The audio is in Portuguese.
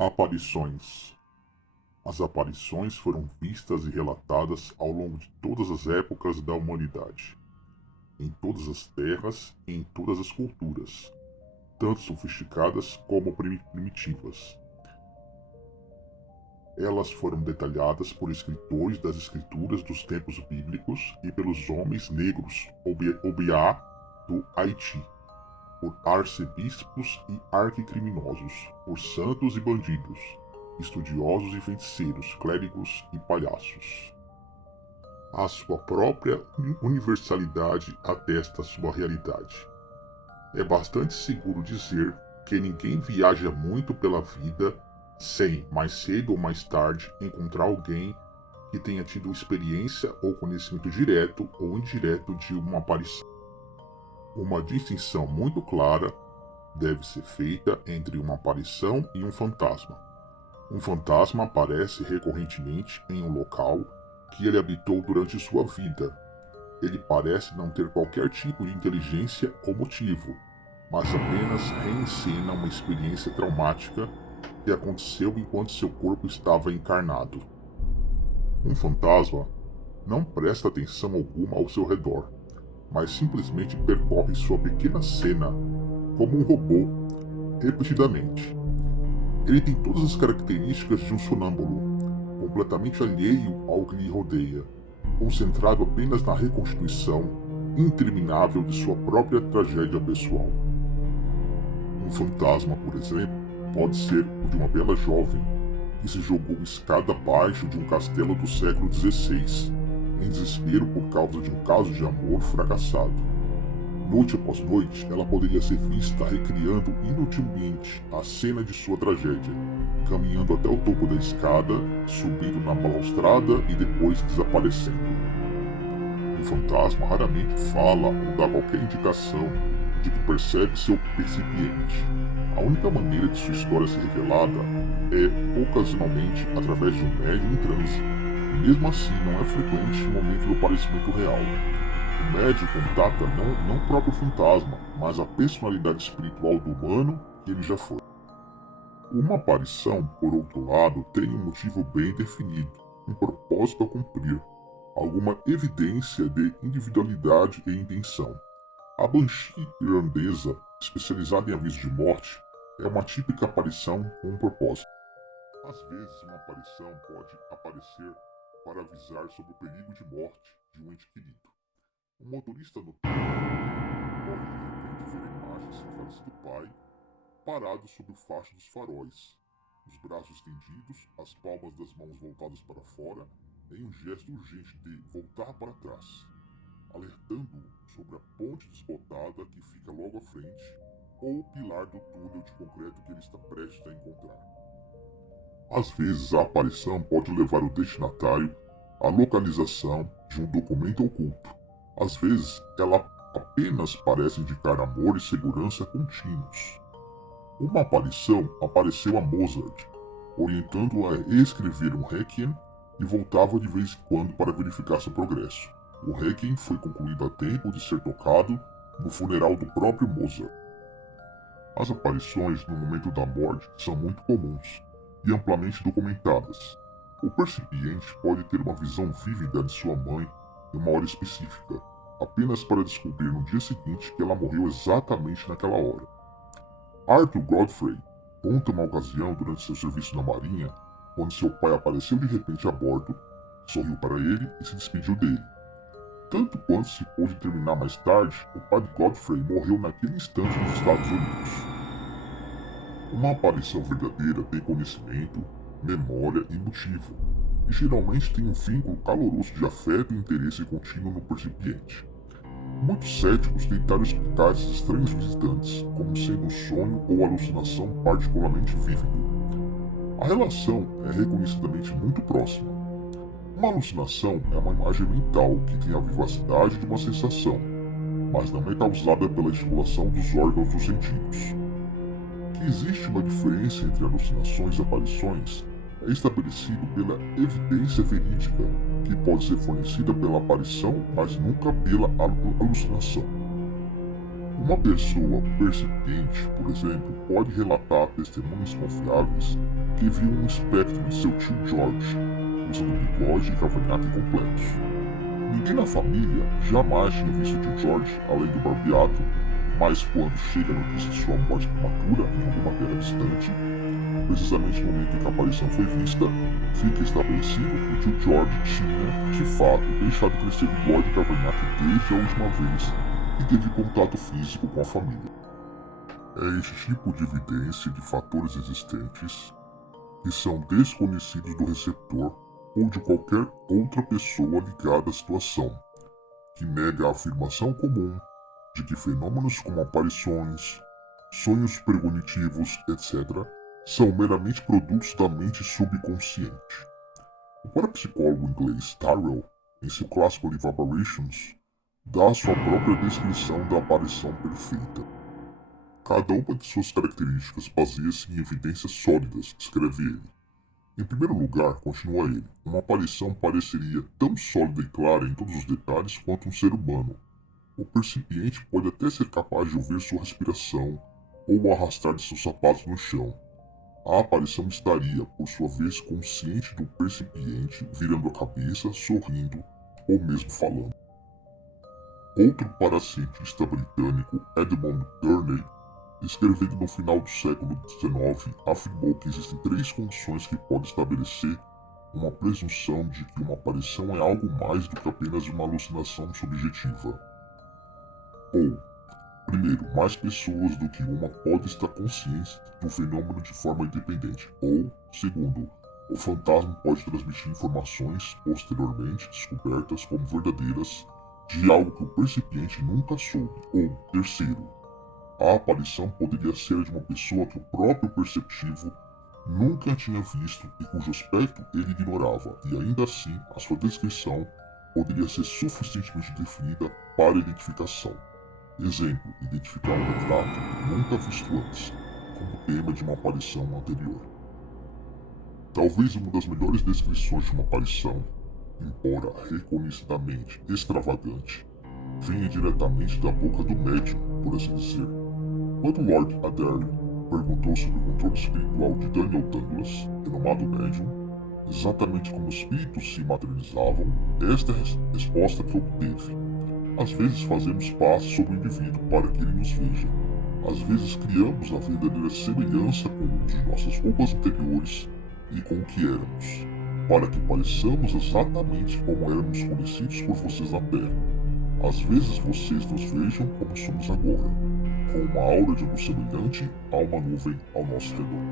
Aparições. As aparições foram vistas e relatadas ao longo de todas as épocas da humanidade, em todas as terras e em todas as culturas, tanto sofisticadas como primitivas. Elas foram detalhadas por escritores das escrituras dos tempos bíblicos e pelos homens negros Obiá do Haiti, por arcebispos e arquicriminosos, por santos e bandidos, estudiosos e feiticeiros, clérigos e palhaços. A sua própria universalidade atesta sua realidade. É bastante seguro dizer que ninguém viaja muito pela vida sem, mais cedo ou mais tarde, encontrar alguém que tenha tido experiência ou conhecimento direto ou indireto de uma aparição. Uma distinção muito clara deve ser feita entre uma aparição e um fantasma. Um fantasma aparece recorrentemente em um local que ele habitou durante sua vida. Ele parece não ter qualquer tipo de inteligência ou motivo, mas apenas reencena uma experiência traumática que aconteceu enquanto seu corpo estava encarnado. Um fantasma não presta atenção alguma ao seu redor, mas simplesmente percorre sua pequena cena como um robô, repetidamente. Ele tem todas as características de um sonâmbulo, completamente alheio ao que lhe rodeia, concentrado apenas na reconstituição interminável de sua própria tragédia pessoal. Um fantasma, por exemplo, pode ser o de uma bela jovem que se jogou escada abaixo de um castelo do século XVI, em desespero por causa de um caso de amor fracassado. Noite após noite, ela poderia ser vista recriando inutilmente a cena de sua tragédia, caminhando até o topo da escada, subindo na balaustrada e depois desaparecendo. Um fantasma raramente fala ou dá qualquer indicação de que percebe seu recipiente. A única maneira de sua história ser revelada é, ocasionalmente, através de um médium em transe, e mesmo assim não é frequente no momento do aparecimento real. O médium contata não o próprio fantasma, mas a personalidade espiritual do humano que ele já foi. Uma aparição, por outro lado, tem um motivo bem definido, um propósito a cumprir, alguma evidência de individualidade e intenção. A Banshee irlandesa, especializada em aviso de morte, é uma típica aparição com um propósito. Às vezes, uma aparição pode aparecer para avisar sobre o perigo de morte de um ente querido. Um motorista noturno pode de repente ver a imagem de seu falecido pai parado sob o facho dos faróis, os braços estendidos, as palmas das mãos voltadas para fora, em um gesto urgente de voltar para trás, alertando-o sobre a ponte desbotada que fica logo à frente ou o pilar do túnel de concreto que ele está prestes a encontrar. Às vezes, a aparição pode levar o destinatário à localização de um documento oculto. Às vezes, ela apenas parece indicar amor e segurança contínuos. Uma aparição apareceu a Mozart, orientando-o a escrever um Requiem e voltava de vez em quando para verificar seu progresso. O Requiem foi concluído a tempo de ser tocado no funeral do próprio Mozart. As aparições no momento da morte são muito comuns e amplamente documentadas. O percipiente pode ter uma visão vívida de sua mãe em uma hora específica, apenas para descobrir no dia seguinte que ela morreu exatamente naquela hora. Arthur Godfrey conta uma ocasião durante seu serviço na Marinha, quando seu pai apareceu de repente a bordo, sorriu para ele e se despediu dele. Tanto quanto se pôde determinar mais tarde, o pai de Godfrey morreu naquele instante nos Estados Unidos. Uma aparição verdadeira tem conhecimento, memória e motivo, e geralmente tem um vínculo caloroso de afeto e interesse contínuo no percipiente. Muitos céticos tentaram explicar esses estranhos visitantes como sendo um sonho ou alucinação particularmente vívido. A relação é reconhecidamente muito próxima. Uma alucinação é uma imagem mental que tem a vivacidade de uma sensação, mas não é causada pela estimulação dos órgãos dos sentidos. Que existe uma diferença entre alucinações e aparições é estabelecido pela evidência verídica, que pode ser fornecida pela aparição, mas nunca pela alucinação. Uma pessoa percipiente, por exemplo, pode relatar a testemunhas confiáveis que viu um espectro de seu tio George, usando bigode e cavanhaque completos. Ninguém na família jamais tinha visto o tio George além do barbeado, mas quando chega a notícia de sua morte prematura em alguma terra distante, precisamente no momento em que a aparição foi vista, fica estabelecido que o tio George tinha, de fato, deixado crescer o bigode e cavanhaque desde a última vez e teve contato físico com a família. É este tipo de evidência de fatores existentes que são desconhecidos do receptor ou de qualquer outra pessoa ligada à situação, que nega a afirmação comum de que fenômenos como aparições, sonhos precognitivos, etc., são meramente produtos da mente subconsciente. O parapsicólogo inglês Tyrrell, em seu clássico livro Aberrations, dá a sua própria descrição da aparição perfeita. Cada uma de suas características baseia-se em evidências sólidas, escreve ele. Em primeiro lugar, continua ele, uma aparição pareceria tão sólida e clara em todos os detalhes quanto um ser humano. O percipiente pode até ser capaz de ouvir sua respiração ou o arrastar de seus sapatos no chão. A aparição estaria, por sua vez, consciente do percipiente, virando a cabeça, sorrindo ou mesmo falando. Outro paracientista britânico, Edmund Gurney, escrevendo no final do século XIX, afirmou que existem 3 condições que podem estabelecer uma presunção de que uma aparição é algo mais do que apenas uma alucinação subjetiva. Ou, primeiro, mais pessoas do que uma podem estar conscientes do fenômeno de forma independente. Ou, segundo, o fantasma pode transmitir informações posteriormente descobertas como verdadeiras de algo que o percipiente nunca soube. Ou, terceiro, a aparição poderia ser de uma pessoa que o próprio perceptivo nunca tinha visto e cujo aspecto ele ignorava, e ainda assim a sua descrição poderia ser suficientemente definida para identificação. Exemplo, identificar um retrato nunca visto antes, como tema de uma aparição anterior. Talvez uma das melhores descrições de uma aparição, embora reconhecidamente extravagante, venha diretamente da boca do médium, por assim dizer. Quando Lord Adair perguntou sobre o controle espiritual de Daniel Douglas, renomado médium, exatamente como os espíritos se materializavam, esta é a resposta que obteve. Às vezes fazemos passos sobre o indivíduo para que ele nos veja. Às vezes criamos a verdadeira semelhança com o de nossas roupas anteriores e com o que éramos, para que pareçamos exatamente como éramos conhecidos por vocês na Terra. Às vezes vocês nos vejam como somos agora, com uma aura de luz semelhante a uma nuvem ao nosso redor.